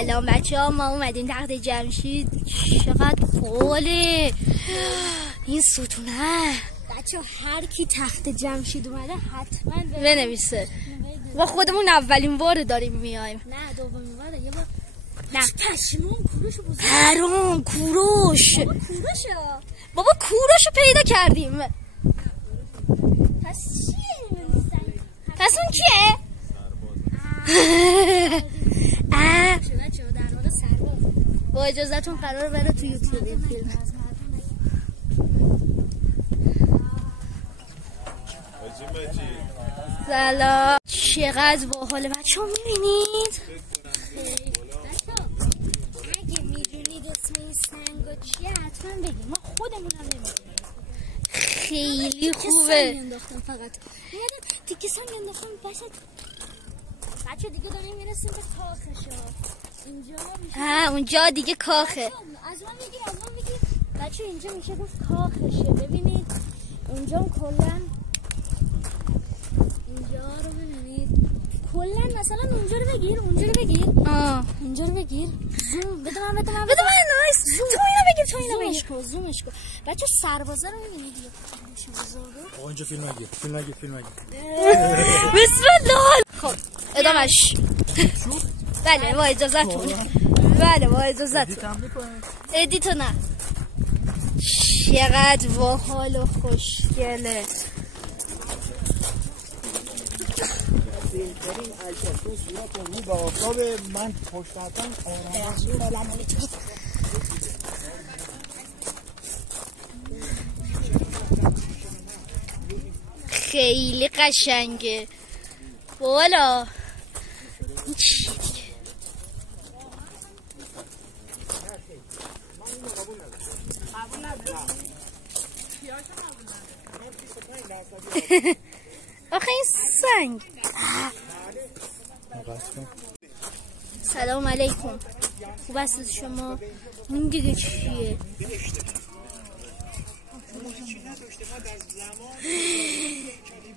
سلام بچه ها، ما اومدیم تخت جمشید. چقدر باله این ستونه. بچه ها هر کی تخت جمشید اومده حتما بنویسه. ما خودمون اولین بار داریم میایم. نه دومین باره. یه بار نه پشمون کوروش بزرگ. هرون کوروش. بابا کوروشو پیدا کردیم. پس چیه؟ پس اون کیه؟ با اجازهتون قرار بره تو یوتیوب این فیلم. سلام. چقدر باحاله بچه ها، میبینید؟ اگه میدونید اسم این سنگا چیه حتما بگید، ما خودمون هم نمیدونیم. خیلی خوبه. انداختم فقط تیکه سنگ انداختم. بچه دیگه داریم میرسیم به کاخشا. اینجا اونجا دیگه کاخه. از من میگیر بچه. اینجا میشه گفت کاخشه. ببینید اونجا کلن اینجا رو ببینید. کلن مثلا اونجا رو بگیر. اینجا رو بگیر. زوم بده من. نایس. تو اینو بگیر. زومش کن. بچه سربازه رو ببینید. آقا اینجا فیلم نگیر. بسم الله. خب ادامش. بله با اجازهتون. ادیتو نه. چقدر باحال و خوشگله. بهترین الکترون صورت رو با آفتاب من پشتتن آرامش. خیلی قشنگه. بالا این چی دیگه؟ آخه این سنگ. سلام علیکم. خوب هستید شما؟ این دیگه چیه؟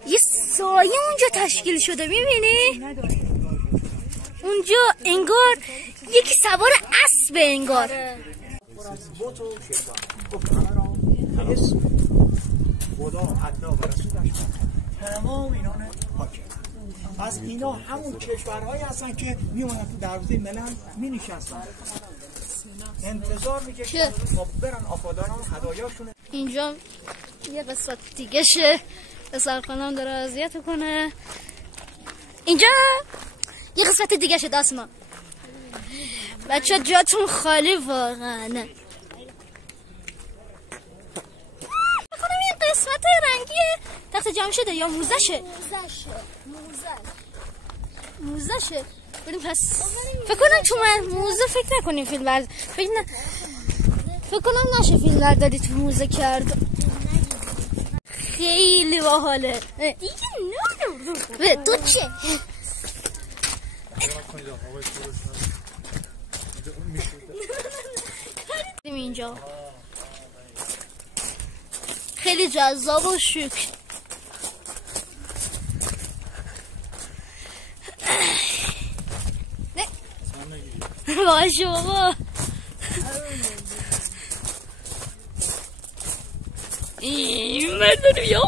یه سایه اونجا تشکیل شده، میبینی؟ اونجا انگار یکی سوار اسب انگار. تمام اینا از اینا همون کشورهایی هستن که میمونن تو دروازه ملل مینشستن، انتظار میکشن تا برن آفاداران هدایاشونه. اینجا یه قسمت دیگه شه. پسر خانم داره اذیت کنه. اینجا یه قسمت دیگه شه. دستما بچه جاتون خالی واقعا. بکنم این قسمت رنگی تخت جمشیده یا موزشه. بریم پس. فکر کنم تو موزه فکر نکنیم فیلم برد. فکر کنم نشه فیلم برداری تو موزه کرد. خیلی باحاله. دیگه به تو چه؟ اینجا خیلی جذاب و شوک. نه باشه بابا. این مردم یا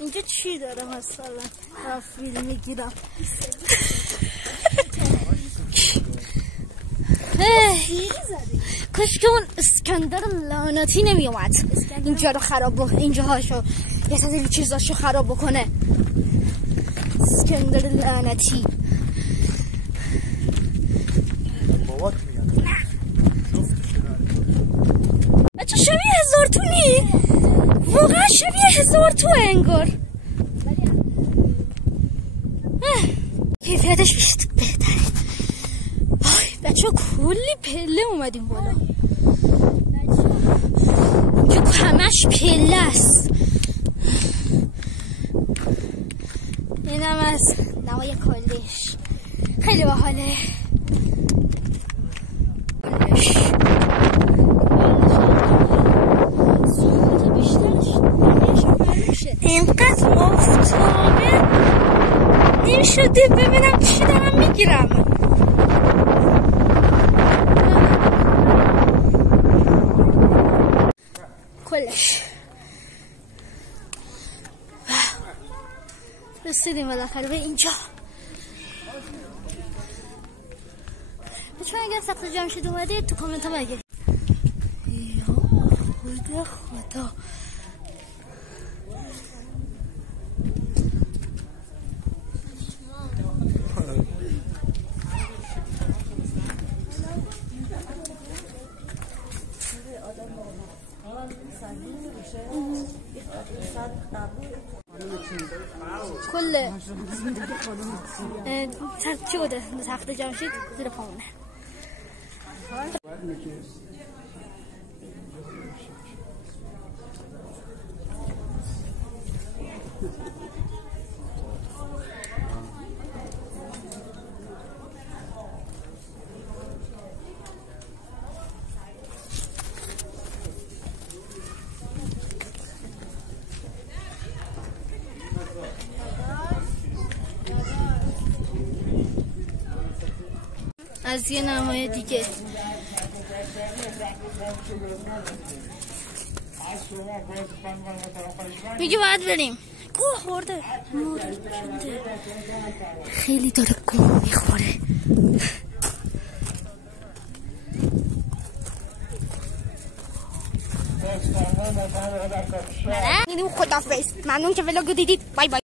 اینجا چی داره مثلا؟ فیلم میگیرم. کاش که اون اسکندر لعنتی نمی اومد اینجا رو خراب اینجاهاشو یه سری چیزاشو خراب بکنه. اسکندر لعنتی. بچه شبیه هزار تو نی؟ واقعا شبیه هزار تو انگار. کیفیتش بیشتر بهتره. بچه کلی پله اومدیم بالا. اینجا همش پله است. اینم از نمای کلش. خیلی باحاله. اینقدر آفتابه این شده. ببینم چی دارم میگیرم. کلش رسیدیم بالاخره به اینجا. لطفا اگر ساخت جمشید اومدید تو کامنت ها بگید. یا خدا کل چی بوده تخت جمشید زیر پامونه. از یه نمای دیگه میگه باید بریم. گوه خورده خیلی داره گوه میخوره. میریم خدافظ. ممنون که ولاگو دیدید. بای بای.